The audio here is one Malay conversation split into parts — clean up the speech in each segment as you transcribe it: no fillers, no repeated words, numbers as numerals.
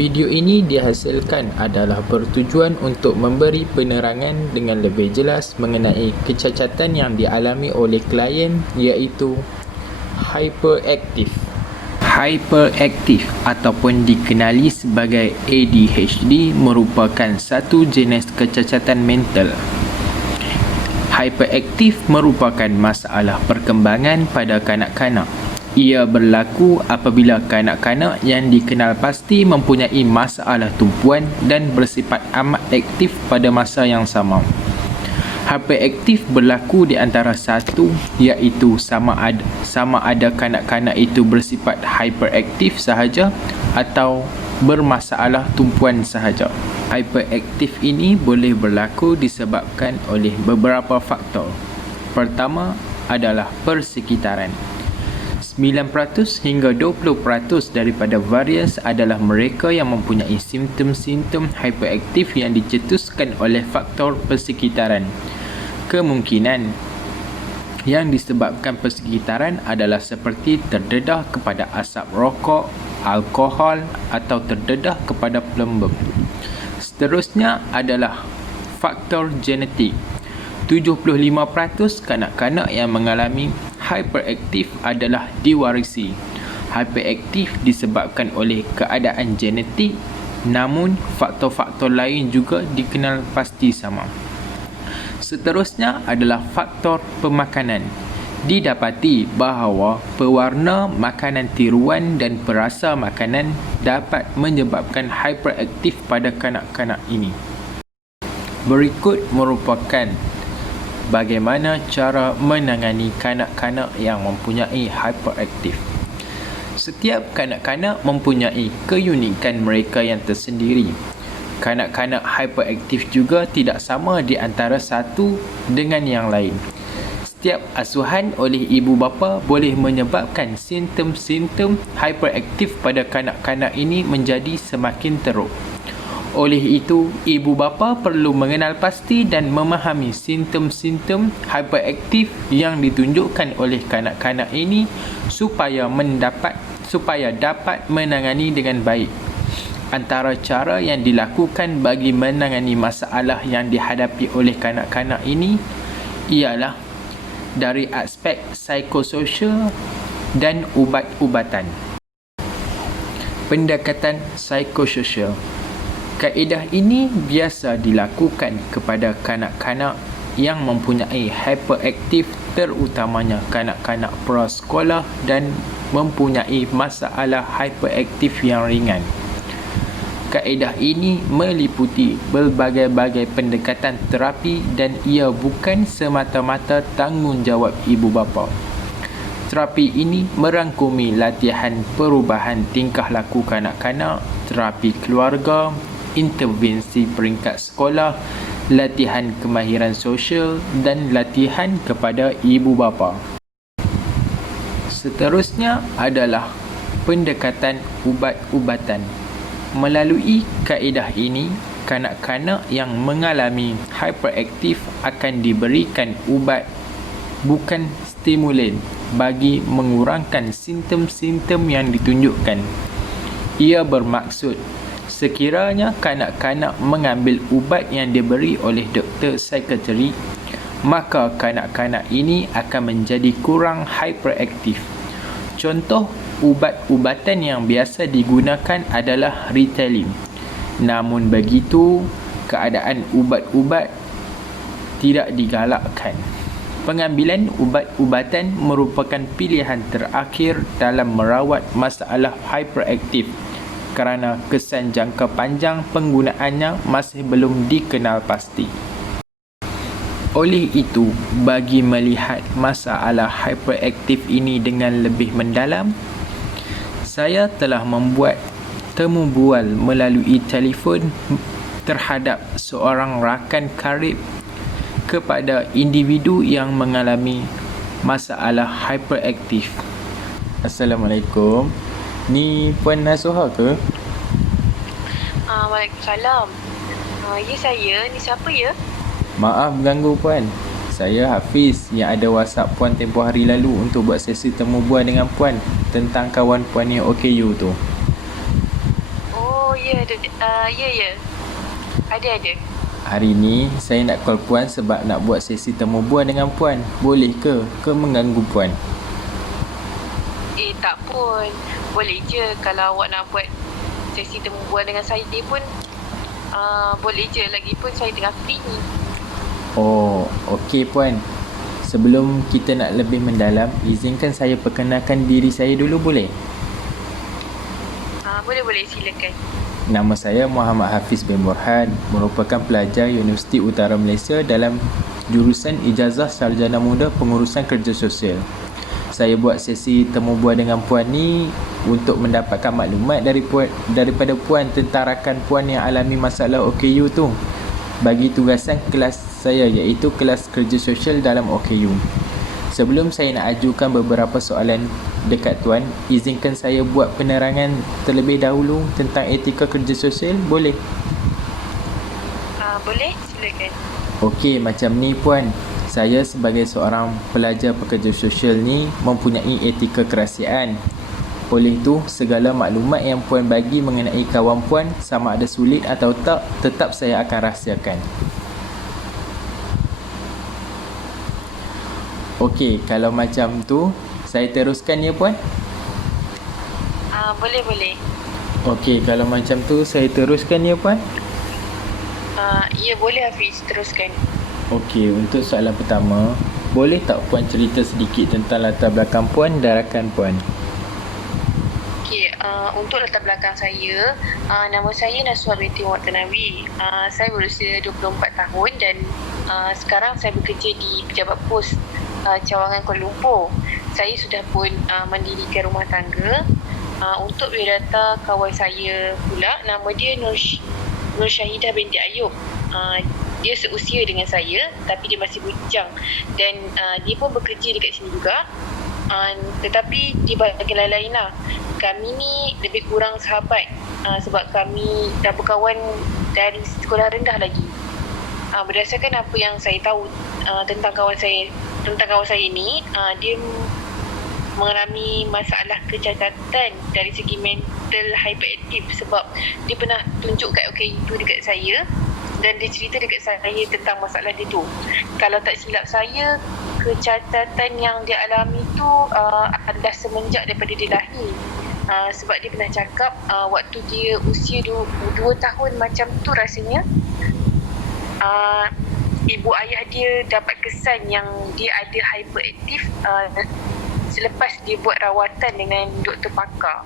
Video ini dihasilkan adalah bertujuan untuk memberi penerangan dengan lebih jelas mengenai kecacatan yang dialami oleh klien, iaitu hyperaktif. Hyperaktif ataupun dikenali sebagai ADHD merupakan satu jenis kecacatan mental. Hyperaktif merupakan masalah perkembangan pada kanak-kanak. Ia berlaku apabila kanak-kanak yang dikenal pasti mempunyai masalah tumpuan dan bersifat amat aktif pada masa yang sama. Hyperaktif berlaku di antara satu, iaitu sama ada kanak-kanak itu bersifat hyperaktif sahaja atau bermasalah tumpuan sahaja. Hyperaktif ini boleh berlaku disebabkan oleh beberapa faktor. Pertama adalah persekitaran. 9% hingga 20% daripada varies adalah mereka yang mempunyai simptom-simptom hyperaktif yang dicetuskan oleh faktor persekitaran. Kemungkinan yang disebabkan persekitaran adalah seperti terdedah kepada asap rokok, alkohol atau terdedah kepada pelembab. Seterusnya adalah faktor genetik. 75% kanak-kanak yang mengalami hyperaktif adalah diwarisi. Hyperaktif disebabkan oleh keadaan genetik, namun faktor-faktor lain juga dikenal pasti sama. Seterusnya adalah faktor pemakanan. Didapati bahawa pewarna makanan tiruan dan perasa makanan dapat menyebabkan hyperaktif pada kanak-kanak ini. Berikut merupakan bagaimana cara menangani kanak-kanak yang mempunyai hyperaktif. Setiap kanak-kanak mempunyai keunikan mereka yang tersendiri. Kanak-kanak hyperaktif juga tidak sama di antara satu dengan yang lain. Setiap asuhan oleh ibu bapa boleh menyebabkan simptom-simptom hyperaktif pada kanak-kanak ini menjadi semakin teruk. Oleh itu, ibu bapa perlu mengenal pasti dan memahami simptom-simptom hyperaktif yang ditunjukkan oleh kanak-kanak ini supaya dapat menangani dengan baik. Antara cara yang dilakukan bagi menangani masalah yang dihadapi oleh kanak-kanak ini ialah dari aspek psikososial dan ubat-ubatan. Pendekatan psikososial. Kaedah ini biasa dilakukan kepada kanak-kanak yang mempunyai hyperaktif, terutamanya kanak-kanak prasekolah dan mempunyai masalah hyperaktif yang ringan. Kaedah ini meliputi berbagai-bagai pendekatan terapi dan ia bukan semata-mata tanggungjawab ibu bapa. Terapi ini merangkumi latihan perubahan tingkah laku kanak-kanak, terapi keluarga, intervensi peringkat sekolah, latihan kemahiran sosial dan latihan kepada ibu bapa. Seterusnya adalah pendekatan ubat-ubatan. Melalui kaedah ini, kanak-kanak yang mengalami hyperaktif akan diberikan ubat, bukan stimulan, bagi mengurangkan simptom-simptom yang ditunjukkan. Ia bermaksud sekiranya kanak-kanak mengambil ubat yang diberi oleh doktor psikiatri, maka kanak-kanak ini akan menjadi kurang hyperaktif. Contoh, ubat-ubatan yang biasa digunakan adalah Ritalin. Namun begitu, keadaan ubat-ubat tidak digalakkan. Pengambilan ubat-ubatan merupakan pilihan terakhir dalam merawat masalah hyperaktif kerana kesan jangka panjang penggunaannya masih belum dikenal pasti. Oleh itu, bagi melihat masalah hyperaktif ini dengan lebih mendalam, saya telah membuat temu bual melalui telefon terhadap seorang rakan karib kepada individu yang mengalami masalah hyperaktif. Assalamualaikum. Ni Puan Nasuha ke? Waalaikumsalam. Ya saya, ni siapa ya? Maaf ganggu Puan. Saya Hafiz yang ada WhatsApp Puan tempoh hari lalu untuk buat sesi temu bual dengan Puan tentang kawan Puan yang OKU tu. Oh, ya, ya. Ada. Hari ni saya nak call Puan sebab nak buat sesi temu bual dengan Puan. Boleh ke? Ke mengganggu Puan? Tak pun. Boleh je kalau awak nak buat sesi temu bual dengan saya pun. Boleh je. Lagipun saya tengah free ni. Oh, okey Puan. Sebelum kita nak lebih mendalam, izinkan saya perkenalkan diri saya dulu boleh? Boleh, silakan. Nama saya Muhammad Hafiz bin Burhan, merupakan pelajar Universiti Utara Malaysia dalam jurusan Ijazah Sarjana Muda Pengurusan Kerja Sosial. Saya buat sesi temu bual dengan Puan ni untuk mendapatkan maklumat daripada Puan tentang rakan Puan yang alami masalah OKU tu. Bagi tugasan kelas saya iaitu kelas kerja sosial dalam OKU. Sebelum saya nak ajukan beberapa soalan dekat Tuan, izinkan saya buat penerangan terlebih dahulu tentang etika kerja sosial, boleh? Boleh, silakan. Okey, macam ni Puan. Saya sebagai seorang pelajar pekerja sosial ni mempunyai etika kerahsiaan. Oleh itu, segala maklumat yang Puan bagi mengenai kawan Puan sama ada sulit atau tak, tetap saya akan rahsiakan. Okey, kalau macam tu, saya teruskan ya Puan? Boleh. Okey, kalau macam tu, saya teruskan ya Puan? Ya, boleh Hafiz, teruskan. Okey, untuk soalan pertama, boleh tak Puan cerita sedikit tentang latar belakang Puan dan rakan Puan? Okey, untuk latar belakang saya, nama saya Nasuha binti Muhammad Tanawi. Saya berusia 24 tahun dan sekarang saya bekerja di Pejabat Pos Cawangan Kuala Lumpur. Saya sudah pun mendirikan rumah tangga. Untuk biodata kawan saya pula, nama dia Nur Syahidah binti Ayub. Dia seusia dengan saya tapi dia masih bujang dan dia pun bekerja dekat sini juga. Tetapi di bahagian lain lah, kami ni lebih kurang sahabat sebab kami dah berkawan dari sekolah rendah lagi. Berdasarkan apa yang saya tahu tentang kawan saya ni, dia mengalami masalah kecacatan dari segi mental hyperaktif sebab dia pernah tunjuk kat OKU dekat saya dan dia cerita dekat saya tentang masalah dia tu. Kalau tak silap saya, kecacatan yang dia alami tu adalah semenjak daripada dia lahir. Sebab dia pernah cakap waktu dia usia 2 tahun macam tu rasanya, ibu ayah dia dapat kesan yang dia ada hyperaktif selepas dia buat rawatan dengan doktor pakar.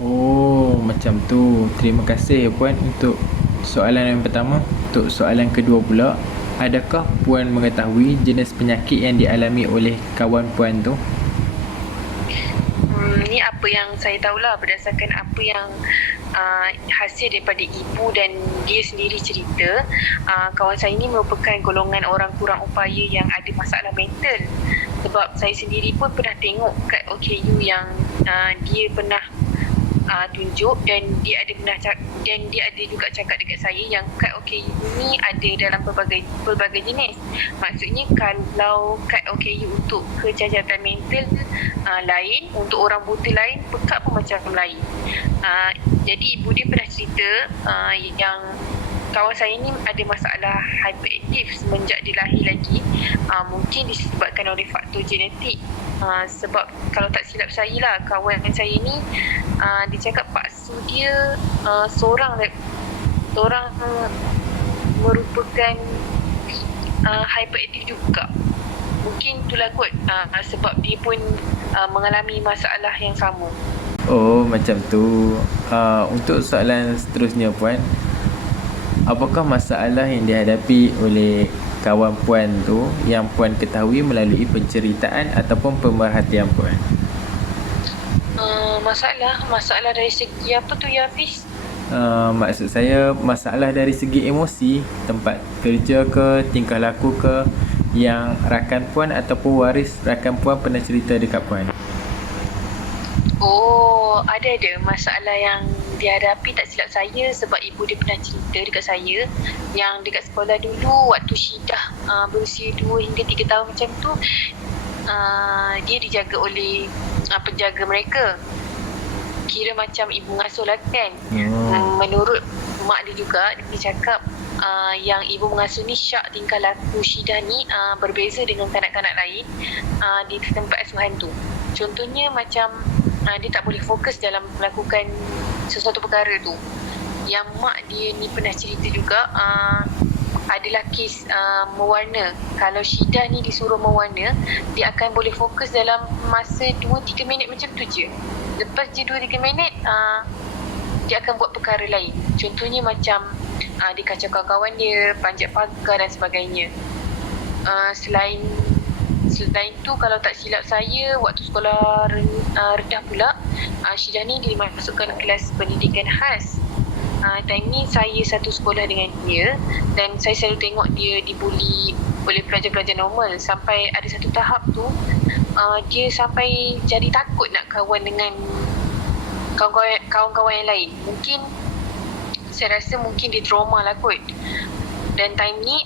Oh, macam tu. Terima kasih Puan untuk soalan yang pertama. Untuk soalan kedua pula, adakah Puan mengetahui jenis penyakit yang dialami oleh kawan Puan tu? Ni apa yang saya tahulah berdasarkan apa yang hasil daripada ibu dan dia sendiri cerita. Kawan saya ni merupakan golongan orang kurang upaya yang ada masalah mental. Sebab saya sendiri pun pernah tengok kat OKU yang dia pernah tunjuk dan dia ada juga cakap dekat saya yang kat OKU ni ada dalam pelbagai jenis. Maksudnya kalau kat OKU untuk kecacatan mental lain, untuk orang buta lain, pekak pun macam lain. Jadi ibu dia pernah cerita yang kawan saya ni ada masalah hyperaktif semenjak dia lahir lagi. Mungkin disebabkan oleh faktor genetik. Sebab kalau tak silap saya lah, kawan saya ni dia cakap Pak Su dia seorang merupakan hyperaktif juga. Mungkin itulah kot sebab dia pun mengalami masalah yang sama. Oh, macam tu. Untuk soalan seterusnya Puan, apakah masalah yang dihadapi oleh kawan Puan tu yang Puan ketahui melalui penceritaan ataupun pemerhatian Puan? Masalah dari segi apa tu ya, Hafiz? Maksud saya masalah dari segi emosi, tempat kerja ke, tingkah laku ke, yang rakan Puan ataupun waris rakan Puan pernah cerita dekat Puan. Oh, ada masalah yang dihadapi tak silap saya sebab ibu dia pernah cerita dekat saya yang dekat sekolah dulu waktu Syidah berusia 2 hingga 3 tahun macam tu, dia dijaga oleh penjaga mereka. Kira macam ibu ngasuh lah kan. Menurut mak dia juga, dia cakap yang ibu mengasuh ni syak tingkah laku Syidah ni berbeza dengan kanak-kanak lain di tempat asuhan tu. Contohnya macam dia tak boleh fokus dalam melakukan sesuatu perkara tu. Yang mak dia ni pernah cerita juga adalah kes mewarna. Kalau Syidah ni disuruh mewarna, dia akan boleh fokus dalam masa 2-3 minit macam tu je. Lepas je 2-3 minit dia akan buat perkara lain. Contohnya macam dia kacau kawan-kawan dia, panjat pagar dan sebagainya. Selain tu, kalau tak silap saya, waktu sekolah rendah pula, Syidah ni dimasukkan kelas pendidikan khas. Time ni saya satu sekolah dengan dia dan saya selalu tengok dia dibuli oleh pelajar-pelajar normal. Sampai ada satu tahap tu dia sampai jadi takut nak kawan dengan kawan-kawan yang lain. Mungkin saya rasa mungkin dia trauma lah kot. Dan time ni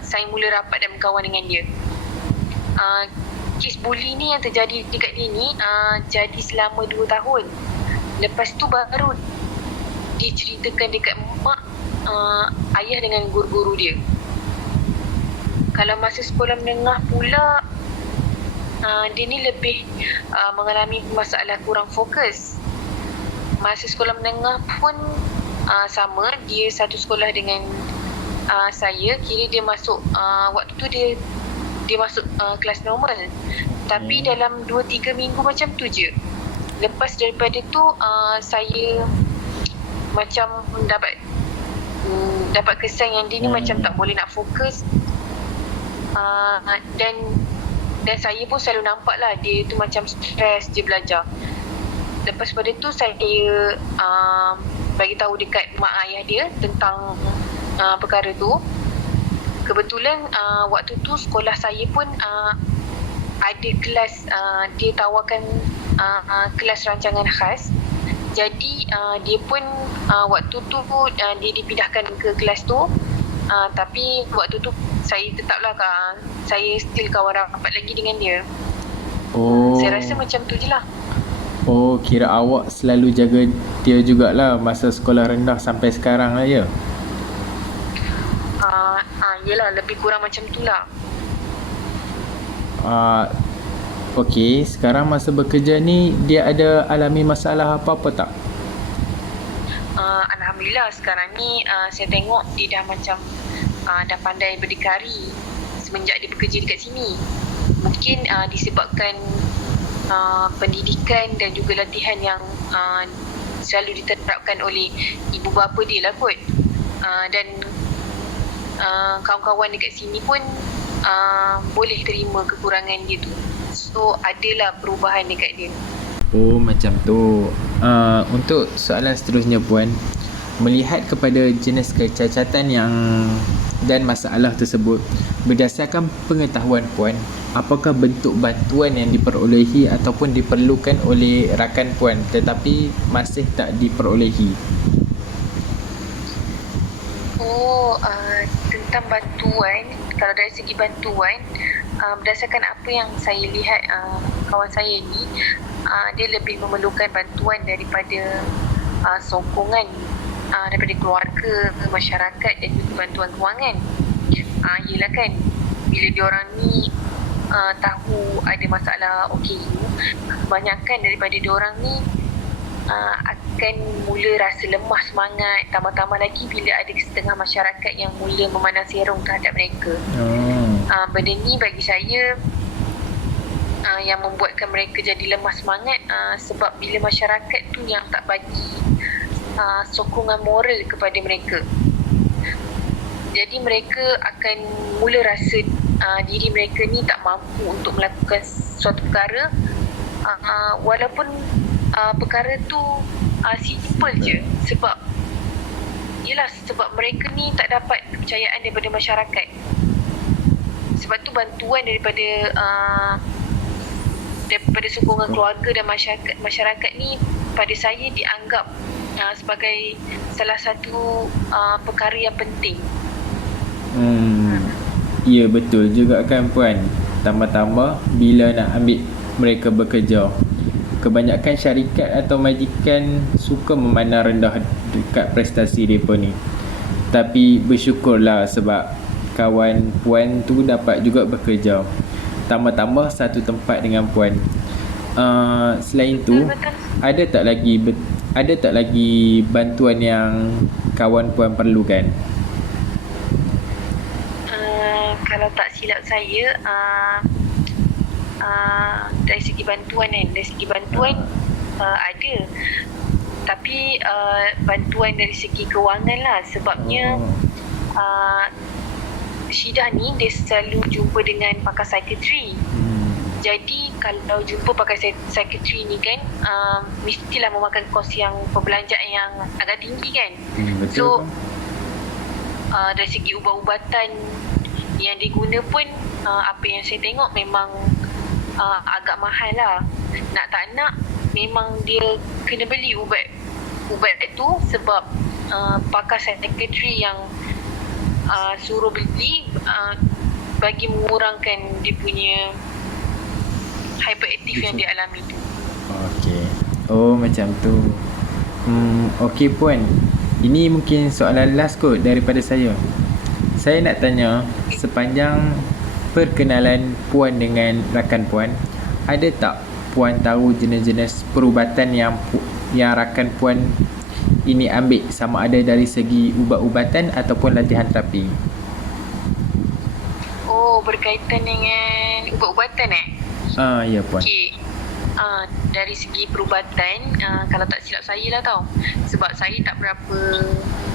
saya mula rapat dan berkawan dengan dia. Kes bully ni yang terjadi dekat dia ni jadi selama 2 tahun. Lepas tu baru dia ceritakan dekat mak, ayah dengan guru-guru dia. Kalau masa sekolah menengah pula, dia ni lebih mengalami masalah kurang fokus. Masa sekolah menengah pun sama, dia satu sekolah dengan saya. Kira dia masuk waktu tu dia masuk kelas normal. Tapi dalam 2-3 minggu macam tu je. Lepas daripada tu saya macam dapat kesan yang dia ni macam tak boleh nak fokus. Dan saya pun selalu nampak lah dia tu macam stres je belajar. Lepas pada tu saya bagi tahu dekat mak ayah dia tentang perkara tu. Kebetulan waktu tu sekolah saya pun ada kelas, dia tawarkan kelas rancangan khas. Jadi dia pun waktu tu dia dipindahkan ke kelas tu. Tapi waktu tu saya tetaplah saya still kawan rapat lagi dengan dia. Saya rasa macam tu je lah. Oh, kira awak selalu jaga dia jugalah masa sekolah rendah sampai sekarang lah ya? Yelah, lebih kurang macam tu lah. Okey, sekarang masa bekerja ni dia ada alami masalah apa-apa tak? Alhamdulillah sekarang ni saya tengok dia dah macam dah pandai berdikari semenjak dia bekerja dekat sini. Mungkin disebabkan pendidikan dan juga latihan yang selalu diterapkan oleh ibu bapa dia lah kot. Dan kawan-kawan dekat sini pun boleh terima kekurangan dia tu. So adalah perubahan dekat dia. Oh, macam tu. Untuk soalan seterusnya Puan, melihat kepada jenis kecacatan dan masalah tersebut, berdasarkan pengetahuan Puan, apakah bentuk bantuan yang diperolehi ataupun diperlukan oleh rakan Puan tetapi masih tak diperolehi? Tentang bantuan, kalau dari segi bantuan, berdasarkan apa yang saya lihat kawan saya ni, dia lebih memerlukan bantuan daripada sokongan daripada keluarga, masyarakat dan juga bantuan kewangan. Yelah kan, bila diorang ni tahu ada masalah OKU, kebanyakan daripada diorang ni akan mula rasa lemah semangat, tambah-tambah lagi bila ada setengah masyarakat yang mula memandang serong terhadap mereka. Benda ni bagi saya yang membuatkan mereka jadi lemah semangat, sebab bila masyarakat tu yang tak bagi sokongan moral kepada mereka, jadi mereka akan mula rasa diri mereka ni tak mampu untuk melakukan suatu perkara, walaupun perkara tu simple je, sebab mereka ni tak dapat kepercayaan daripada masyarakat. Sebab tu bantuan daripada sokongan keluarga dan masyarakat ni pada saya dianggap sebagai salah satu perkara yang penting. Ya, betul juga kan Puan. Tambah-tambah bila nak ambil mereka bekerja, kebanyakan syarikat atau majikan suka memandang rendah dekat prestasi mereka ni. Tapi bersyukurlah sebab kawan Puan tu dapat juga bekerja, tambah-tambah satu tempat dengan Puan. Selain tu, ada tak lagi bantuan yang kawan Puan perlukan? Kalau tak silap saya, dari segi bantuan ada, tapi bantuan dari segi kewangan lah. Sebabnya Syidah ni dia selalu jumpa dengan pakar psikiatri. Jadi kalau jumpa pakar psikiatri ni kan, mestilah memakan kos yang perbelanjaan yang agak tinggi kan. Betul. So dari segi ubat-ubatan yang diguna pun, apa yang saya tengok memang agak mahal lah. Nak tak nak memang dia kena beli ubat tu, sebab pakar psikiatri yang suruh beli bagi mengurangkan dia punya hyperaktif yang dia alami tu. Okey. Oh, macam tu. Okey Puan, ini mungkin soalan last kot daripada saya. Saya nak tanya, sepanjang perkenalan Puan dengan rakan Puan, ada tak Puan tahu jenis-jenis perubatan yang rakan Puan ini ambil, sama ada dari segi ubat-ubatan ataupun latihan terapi? Oh, berkaitan dengan ubat-ubatan Ya Puan. Okey. Dari segi perubatan, kalau tak silap saya lah tau, sebab saya tak berapa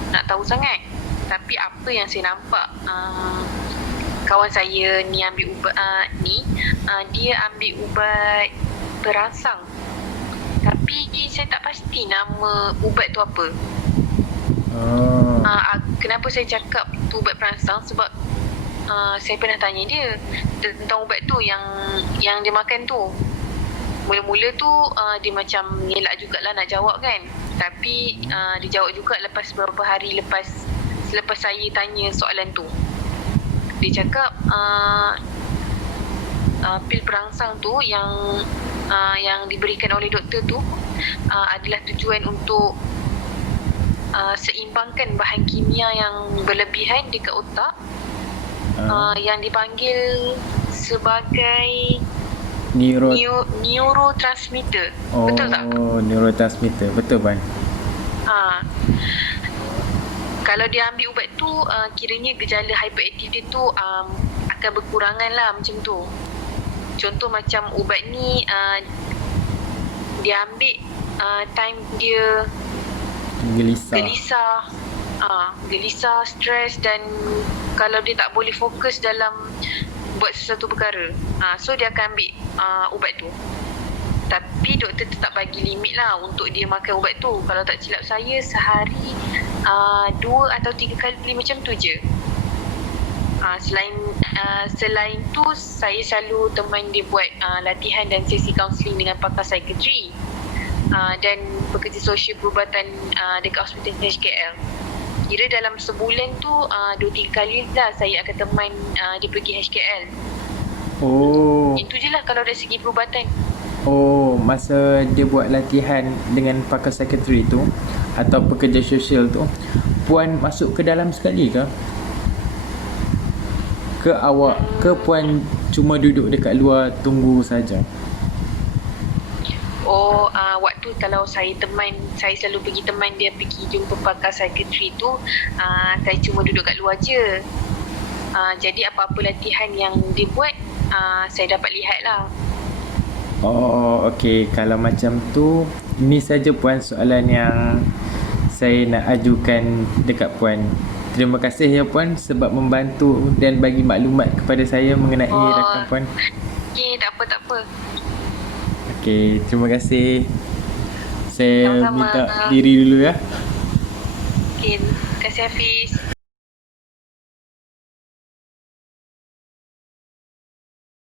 nak tahu sangat. Tapi apa yang saya nampak, kawan saya ni ambil ubat dia ambil ubat perangsang. Tapi saya tak pasti nama ubat tu apa. Kenapa saya cakap tu ubat perangsang? Sebab saya pernah tanya dia tentang ubat tu yang dia makan tu. Mula-mula tu dia macam ngelak jugalah nak jawab kan. Tapi dia jawab juga lepas beberapa hari selepas saya tanya soalan tu. Dia cakap pil perangsang tu yang diberikan oleh doktor tu adalah tujuan untuk seimbangkan bahan kimia yang berlebihan dekat otak, yang dipanggil sebagai neurotransmitter. Betul tak? Oh, neurotransmitter. Betul Puan. Kalau dia ambil ubat tu, kiranya gejala hyperaktif dia tu akan berkurangan lah, macam tu. Contoh macam ubat ni dia ambil time dia gelisah, stres, dan kalau dia tak boleh fokus dalam buat sesuatu perkara, so dia akan ambil ubat tu. Tapi doktor tetap bagi limit lah untuk dia makan ubat tu. Kalau tak silap saya, sehari 2 atau 3 kali macam tu je. Selain tu, saya selalu teman dia buat latihan dan sesi kaunseling dengan pakar psikiatri, dan pekerja sosial perubatan dekat hospital HKL. Kira dalam sebulan tu 2-3 kali lah saya akan teman dia pergi HKL. Oh. Itu je lah kalau dari segi perubatan. Oh, masa dia buat latihan dengan pakar psikiatri tu atau pekerja sosial tu, Puan masuk ke dalam sekali ke? Ke Puan cuma duduk dekat luar tunggu saja? Oh, waktu kalau saya selalu pergi teman dia pergi jumpa pakar psikiatri tu, saya cuma duduk kat luar je. Jadi apa-apa latihan yang dia buat, saya dapat lihat lah. Oh, okey. Kalau macam tu, ni saja Puan soalan yang saya nak ajukan dekat Puan. Terima kasih ya Puan sebab membantu dan bagi maklumat kepada saya mengenai rakan Puan. Okay, tak apa. Okey, terima kasih. Saya Sama-sama. minta diri dulu ya. Okay, terima kasih Hafiz.